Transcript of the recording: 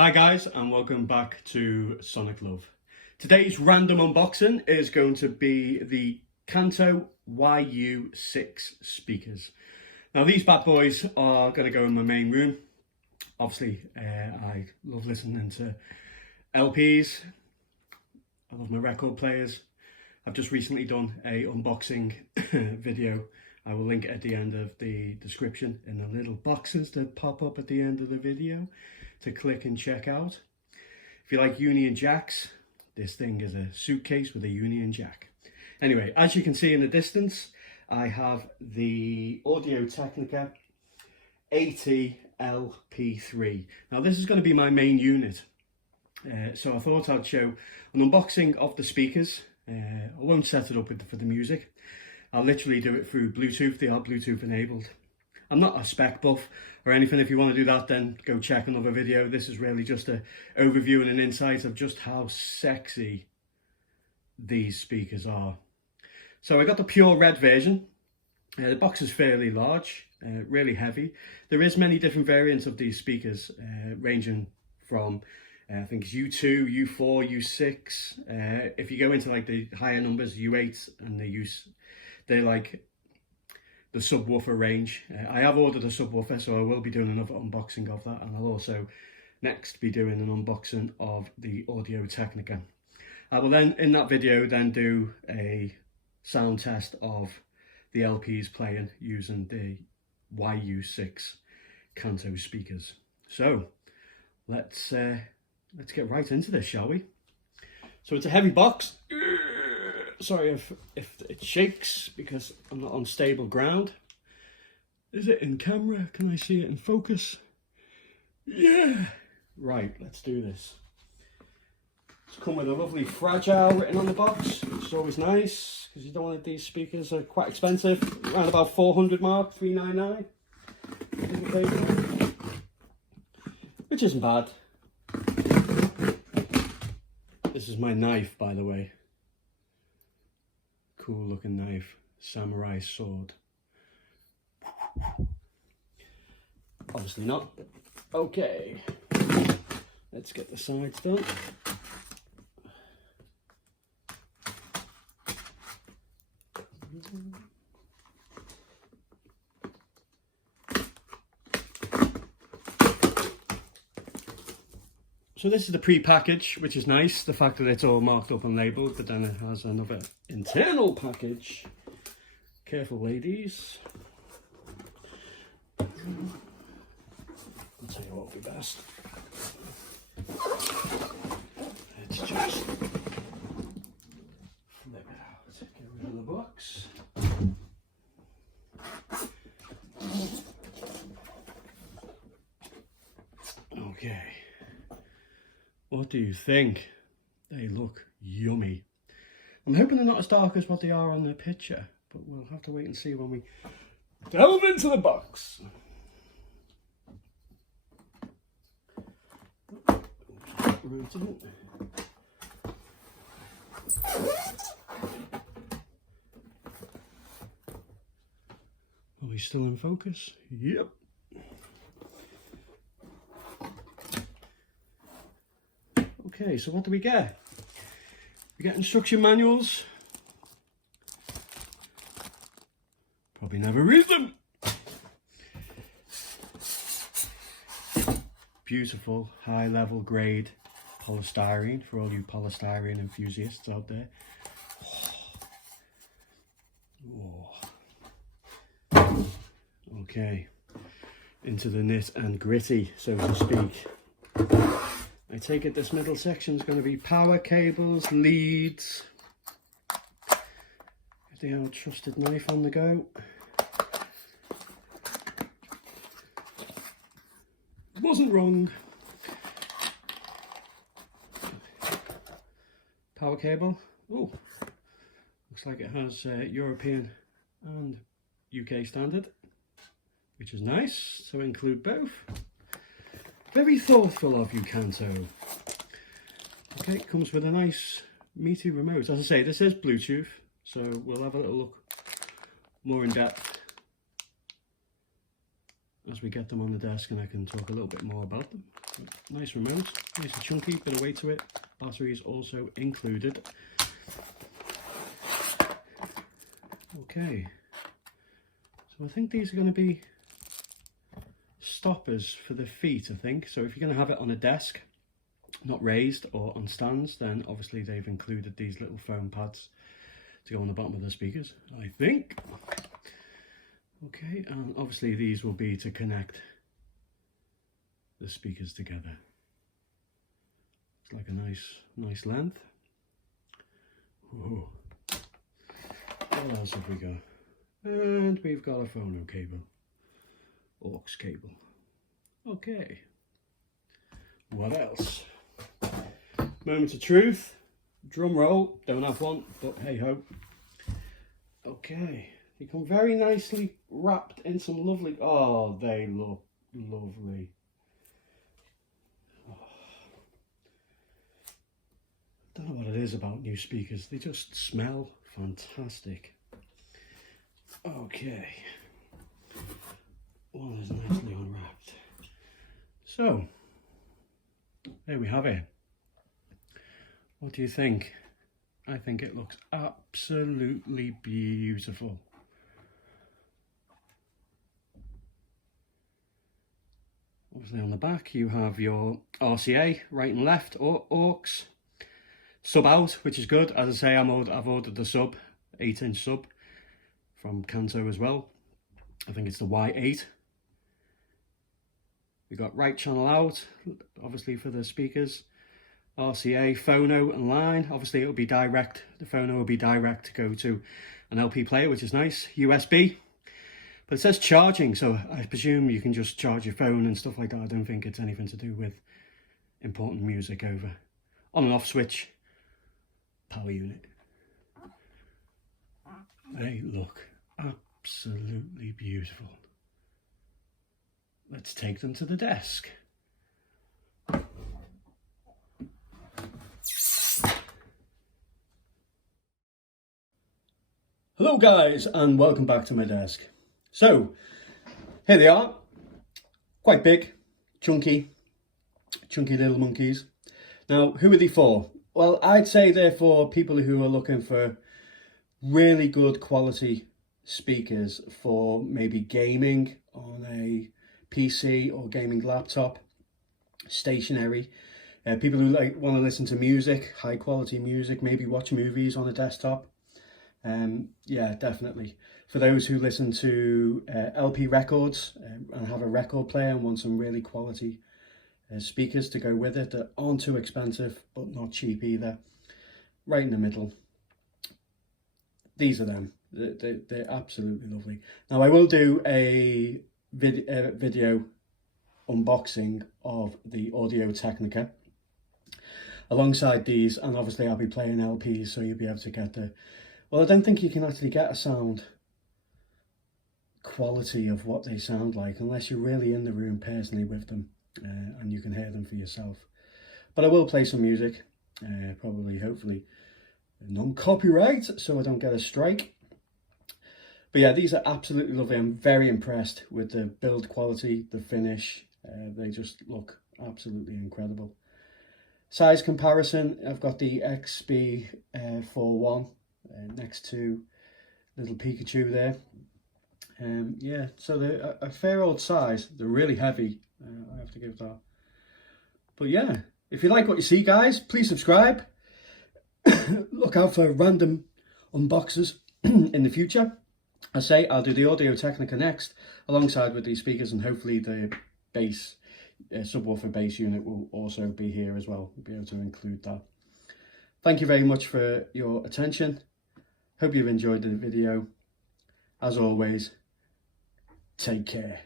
Hi guys, and welcome back to Sonic Love. Today's random unboxing is going to be the Kanto YU6 speakers. Now these bad boys are going to go in my main room. Obviously, I love listening to LPs. I love my record players. I've just recently done a unboxing video. I will link it at the end of the description in the little boxes that pop up at the end of the video to click and check out. If you like Union Jacks, this thing is a suitcase with a Union Jack. Anyway, as you can see in the distance, I have the Audio-Technica AT-LP3. Now this is going to be my main unit. So I thought I'd show an unboxing of the speakers. I won't set it up for the music. I'll literally do it through Bluetooth. They are Bluetooth enabled. I'm not a spec buff or anything. If you want to do that, then go check another video. This is really just an overview and an insight of just how sexy these speakers are. So I got the pure red version. The box is fairly large, really heavy. There is many different variants of these speakers, ranging from I think it's U2, U4, U6. If you go into like the higher numbers, U8 and they're like the subwoofer range. I have ordered a subwoofer, so I will be doing another unboxing of that, and I'll also next be doing an unboxing of the Audio-Technica. I will then, in that video, then do a sound test of the LPs playing using the YU6 Kanto speakers. So let's get right into this, shall we? So it's a heavy box. Sorry if it shakes because I'm not on stable ground. Is it in camera? Can I see it in focus? Yeah! Right, let's do this. It's come with a lovely fragile written on the box, which is always nice because you don't want these speakers are quite expensive, around about 400 mark, 399, which isn't bad. This is my knife, by the way. Cool looking knife, samurai sword. Obviously not, but okay. Let's get the sides done. So this is the pre-package, which is nice, the fact that it's all marked up and labelled, but then it has another internal package. Careful, ladies. I'll tell you what will be best. Let's just flip it out, get rid of the box. Okay. What do you think? They look yummy. I'm hoping they're not as dark as what they are on the picture, but we'll have to wait and see when we delve into the box. Are we still in focus? Yep. Okay, so what do we get? We get instruction manuals. Probably never read them. Beautiful high level grade polystyrene for all you polystyrene enthusiasts out there. Oh. Okay, into the nit and gritty, so to speak. I take it this middle section is going to be power cables, leads. Get the old trusted knife on the go. Wasn't wrong. Power cable. Oh, looks like it has European and UK standard, which is nice. So include both. Very thoughtful of you, Kanto. Okay, it comes with a nice meaty remote. As I say, this is Bluetooth, so we'll have a little look more in depth as we get them on the desk, and I can talk a little bit more about them. Nice remote, nice and chunky, bit of weight to it. Batteries also included. Okay, so I think these are going to be stoppers for the feet, I think. So if you're going to have it on a desk, not raised or on stands, then obviously they've included these little foam pads to go on the bottom of the speakers, I think. Okay, and obviously these will be to connect the speakers together. It's like a nice length. Whoa. What else have we got? And we've got a phono cable, aux cable. Okay, what else? Moment of truth. Drum roll, don't have one, but hey ho. Okay, they come very nicely wrapped in some lovely, oh, they look lovely. Oh. I don't know what it is about new speakers, they just smell fantastic. Okay, one is nicely unwrapped. So, there we have it. What do you think? I think it looks absolutely beautiful. Obviously on the back you have your RCA, right and left, or aux. Sub out, which is good. As I say, I've ordered the sub, 8-inch sub from Kanto as well. I think it's the Y8. We got right channel out, obviously for the speakers. RCA, phono and line. Obviously it'll be direct, the phono will be direct to go to an LP player, which is nice. USB, but it says charging, so I presume you can just charge your phone and stuff like that. I don't think it's anything to do with important music over. On and off switch, power unit. They look absolutely beautiful. Let's take them to the desk. Hello guys, and welcome back to my desk. So, here they are. Quite big, chunky little monkeys. Now, who are they for? Well, I'd say they're for people who are looking for really good quality speakers for maybe gaming on a PC or gaming laptop, stationary. People who want to listen to music, high quality music, maybe watch movies on a desktop. Yeah, definitely. For those who listen to LP records and have a record player and want some really quality speakers to go with it that aren't too expensive but not cheap either, right in the middle. These are them. They're absolutely lovely. Now I will do a video unboxing of the Audio Technica alongside these, and obviously I'll be playing LPs, so you'll be able to get the, well, I don't think you can actually get a sound quality of what they sound like unless you're really in the room personally with them and you can hear them for yourself. But I will play some music, probably, hopefully, non-copyright, so I don't get a strike. But yeah, these are absolutely lovely. I'm very impressed with the build quality, the finish. They just look absolutely incredible. Size comparison, I've got the XB41 next to little Pikachu there. Yeah, so they're a fair old size. They're really heavy, I have to give that. But yeah, if you like what you see, guys, please subscribe. Look out for random unboxes in the future. I say I'll do the Audio Technica next, alongside with these speakers, and hopefully the bass, subwoofer bass unit will also be here as well. We'll be able to include that. Thank you very much for your attention. Hope you've enjoyed the video. As always, take care.